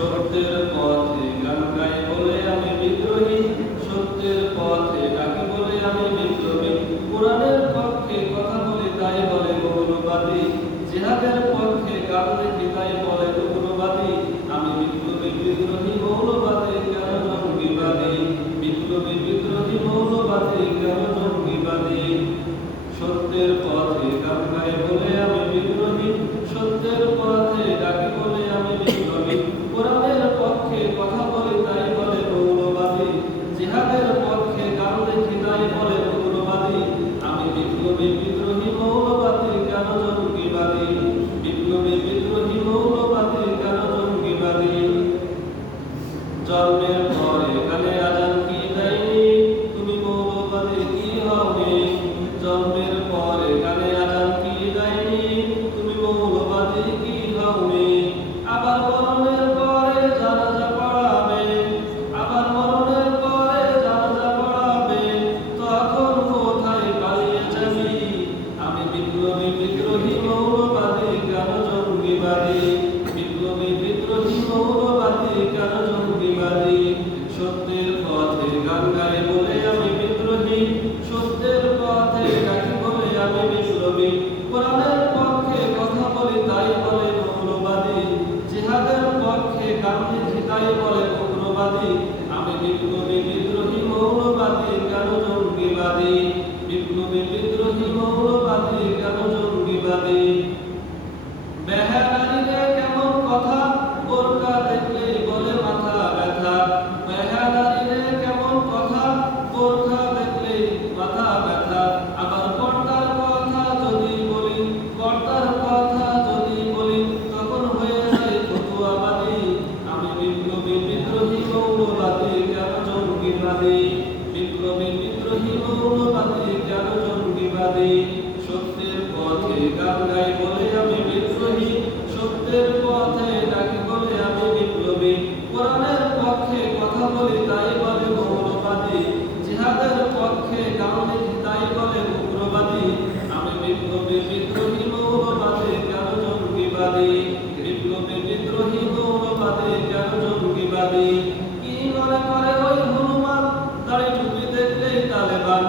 সত্যের পথে গান গাই বলে আমি বিদ্রোহী, সত্যের পথে ডাকি বলে আমি বিপ্লবী। কোরআনের পক্ষে কথা বলি তাই বলে মৌলবাদী, জিহাদের পক্ষে গান লিখি তাই বলে উগ্রবাদী। আমি বিপ্লবী বিদ্রোহী মৌলবাদী কেন জঙ্গিবাদী, বিপ্লবী বিদ্রোহী মৌলবাদী কেন জঙ্গিবাদী। সত্যের পথে গান গাই বলে আমি বিদ্রোহী, সত্যের পথে ডাকি বলে আমি বিপ্লবী। কোরআনের পক্ষে কথা বলি তাই বলে মৌলবাদী, জিহাদের পক্ষে গান লিখি তাই বলে উগ্রবাদী। আমি বিপ্লবী বিদ্রোহী মৌলবাদী কেন জঙ্গিবাদী, বিপ্লবী বিদ্রোহী মৌলবাদী কেন জঙ্গিবাদী। জন্মের পরে কানে আজান কি দেয়নি, তুমি মৌলবাদী কি হওনি। জন্মের পরে কানে আজান কি দেয়নি, তুমি মৌলবাদী কি হওনি। আবার মরণের পরে জানাজা পড়াবে, আবার মরণের পরে জানাজা পড়াবে, তখন কোথায় পালিয়ে যাবি। আমি বিপ্লবী বিদ্রোহী মৌলবাদী কেন জঙ্গিবাদী, বিপ্লবী বিদ্রোহী মৌলবাদী কেন জঙ্গিবাদী। সত্যের পথে গান গাই বলে আমি বিদ্রোহী, সত্যের পথে ডাকি বলে আমি বিপ্লবী। কোরআনের পক্ষে কথা বলি তাই বলে মৌলবাদী, জিহাদের পক্ষে গান লিখি তাই বলে উগ্রবাদী। আমি বিপ্লবী বিদ্রোহী মৌলবাদী কেন জঙ্গিবাদী, বিপ্লবী বিদ্রোহী মৌলবাদী কেন জঙ্গিবাদী। বেহানারীরে কেমন কথা, বোরকা দেখলেই বলে মাথা ব্যথা। বেহানারীরে কেমন কথা, বোরকা দেখলেই মাথা ব্যথা। আবার কর্তার কথা যদি বলি, কর্তার কথা যদি বলি, তখন হয়ে যায় ফতুয়াবাদী। আমি বিপ্লবী বিদ্রোহী মৌলবাদী কেন জঙ্গিবাদী, বিপ্লবী বিদ্রোহী মৌলবাদী কেন জঙ্গিবাদী। সত্যের পথে গান গাই বলে আমি বিদ্রোহী, সত্যের পথে ডাকি বলে আমি বিপ্লবী। কোরআনের পক্ষে কথা বলি তাই বলে মৌলবাদী, জিহাদের পক্ষে গান লিখি তাই বলে উগ্রবাদী। আমি বিপ্লবী বিদ্রোহী মৌলবাদী কেন জঙ্গিবাদী, বিপ্লবী বিদ্রোহী মৌলবাদী কেন জঙ্গিবাদী। কি মনে করে ওই হনুমান, দাড়ি টুপি দেখলেই তালেবান।